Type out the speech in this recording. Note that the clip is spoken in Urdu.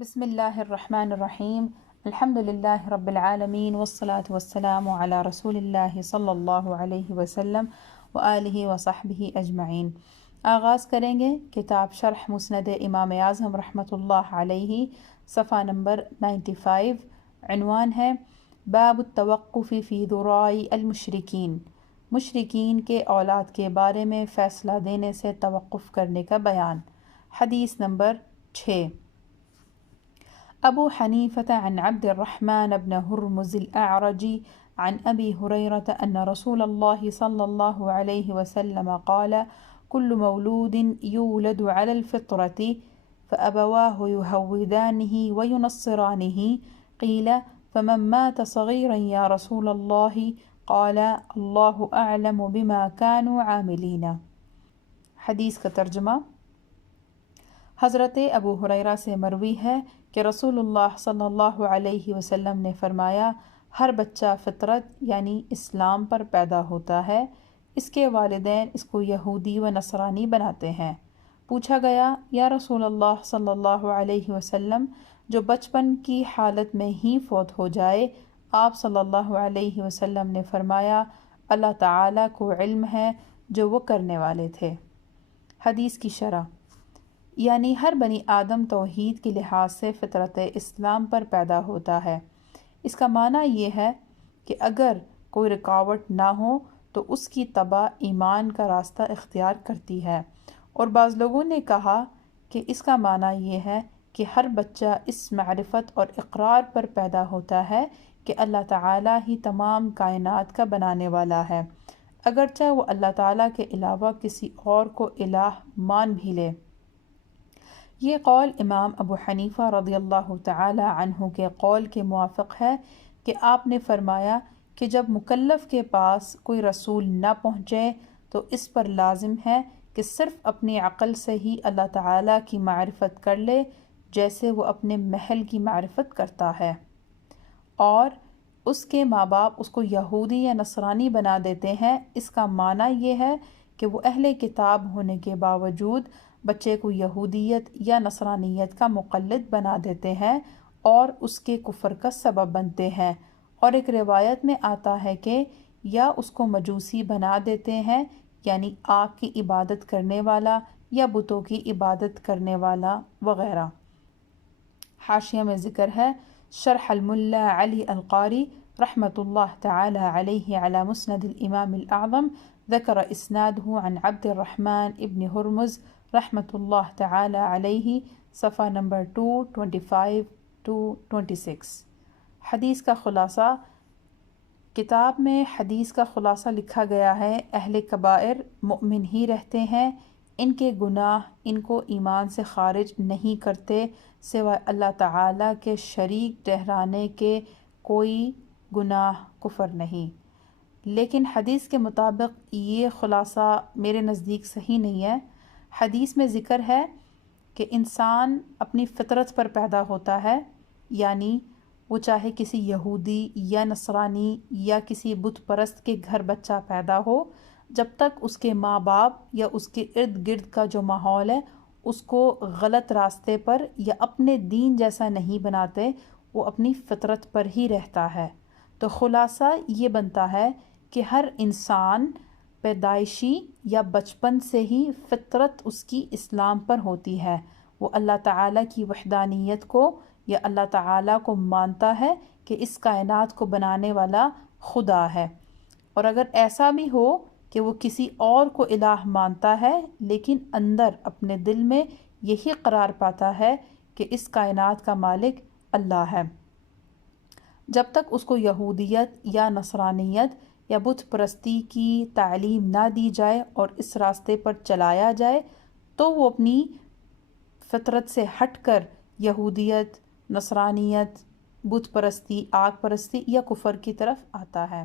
بسم الله الرحمن الرحیم الحمد للہ رب العالمین والصلاة والسلام علی رسول اللہ صلی اللہ علیہ وسلم وآلہ وصحبہ اجمعین۔ آغاز کریں گے کتاب شرح مسند امام اعظم رحمۃ اللہ علیہ، صفحہ نمبر 95۔ عنوان ہے باب التوقف فی ذراع المشرکین، مشرکین کے اولاد کے بارے میں فیصلہ دینے سے توقف کرنے کا بیان۔ حدیث نمبر 6۔ ابو حنیفة عن عبد الرحمن بن هرمز الأعرج عن أبي هريرة أن رسول الله صلى الله عليه وسلم قال كل مولود يولد على الفطرة فأبواه يهودانه وينصرانه قيل فمن مات صغيرا يا رسول الله قال الله أعلم بما كانوا عاملين۔ حدیث کا ترجمہ۔ حضرت ابو ہریرہ سے مروی ہے کہ رسول اللہ صلی اللہ علیہ وسلم نے فرمایا، ہر بچہ فطرت یعنی اسلام پر پیدا ہوتا ہے، اس کے والدین اس کو یہودی و نصرانی بناتے ہیں۔ پوچھا گیا، یا رسول اللہ صلی اللہ علیہ وسلم، جو بچپن کی حالت میں ہی فوت ہو جائے؟ آپ صلی اللہ علیہ وسلم نے فرمایا، اللہ تعالیٰ کو علم ہے جو وہ کرنے والے تھے۔ حدیث کی شرح، یعنی ہر بنی آدم توحید کے لحاظ سے فطرت اسلام پر پیدا ہوتا ہے۔ اس کا معنی یہ ہے کہ اگر کوئی رکاوٹ نہ ہو تو اس کی طبع ایمان کا راستہ اختیار کرتی ہے، اور بعض لوگوں نے کہا کہ اس کا معنی یہ ہے کہ ہر بچہ اس معرفت اور اقرار پر پیدا ہوتا ہے کہ اللہ تعالیٰ ہی تمام کائنات کا بنانے والا ہے، اگرچہ وہ اللہ تعالیٰ کے علاوہ کسی اور کو الہ مان بھی لے۔ یہ قول امام ابو حنیفہ رضی اللہ تعالی عنہ کے قول کے موافق ہے کہ آپ نے فرمایا کہ جب مکلف کے پاس کوئی رسول نہ پہنچے تو اس پر لازم ہے کہ صرف اپنی عقل سے ہی اللہ تعالیٰ کی معرفت کر لے، جیسے وہ اپنے محل کی معرفت کرتا ہے، اور اس کے ماں باپ اس کو یہودی یا نصرانی بنا دیتے ہیں۔ اس کا معنی یہ ہے کہ وہ اہل کتاب ہونے کے باوجود بچے کو یہودیت یا نصرانیت کا مقلد بنا دیتے ہیں اور اس کے کفر کا سبب بنتے ہیں، اور ایک روایت میں آتا ہے کہ یا اس کو مجوسی بنا دیتے ہیں، یعنی آگ کی عبادت کرنے والا یا بتوں کی عبادت کرنے والا وغیرہ۔ حاشیہ میں ذکر ہے، شرح الملا علی القاری رحمۃ اللہ تعالی علیہ علی مسند الامام الاعظم ذکر اسنادہ عن عبد الرحمن ابن ہرمز رحمۃ اللہ تعالی علیہ، صفحہ نمبر 225 to 26۔ حدیث کا خلاصہ۔ کتاب میں حدیث کا خلاصہ لکھا گیا ہے، اہل کبائر مؤمن ہی رہتے ہیں، ان کے گناہ ان کو ایمان سے خارج نہیں کرتے سوائے اللہ تعالیٰ کے شریک ٹھہرانے کے، کوئی گناہ کفر نہیں۔ لیکن حدیث کے مطابق یہ خلاصہ میرے نزدیک صحیح نہیں ہے۔ حدیث میں ذکر ہے کہ انسان اپنی فطرت پر پیدا ہوتا ہے، یعنی وہ چاہے کسی یہودی یا نصرانی یا کسی بت پرست کے گھر بچہ پیدا ہو، جب تک اس کے ماں باپ یا اس کے ارد گرد کا جو ماحول ہے اس کو غلط راستے پر یا اپنے دین جیسا نہیں بناتے، وہ اپنی فطرت پر ہی رہتا ہے۔ تو خلاصہ یہ بنتا ہے کہ ہر انسان پیدائشی یا بچپن سے ہی فطرت اس کی اسلام پر ہوتی ہے، وہ اللہ تعالیٰ کی وحدانیت کو یا اللہ تعالیٰ کو مانتا ہے کہ اس کائنات کو بنانے والا خدا ہے، اور اگر ایسا بھی ہو کہ وہ کسی اور کو الہ مانتا ہے لیکن اندر اپنے دل میں یہی قرار پاتا ہے کہ اس کائنات کا مالک اللہ ہے، جب تک اس کو یہودیت یا نصرانیت یا بت پرستی کی تعلیم نہ دی جائے اور اس راستے پر چلایا جائے تو وہ اپنی فطرت سے ہٹ کر یہودیت، نصرانیت، بت پرستی، آگ پرستی یا کفر کی طرف آتا ہے۔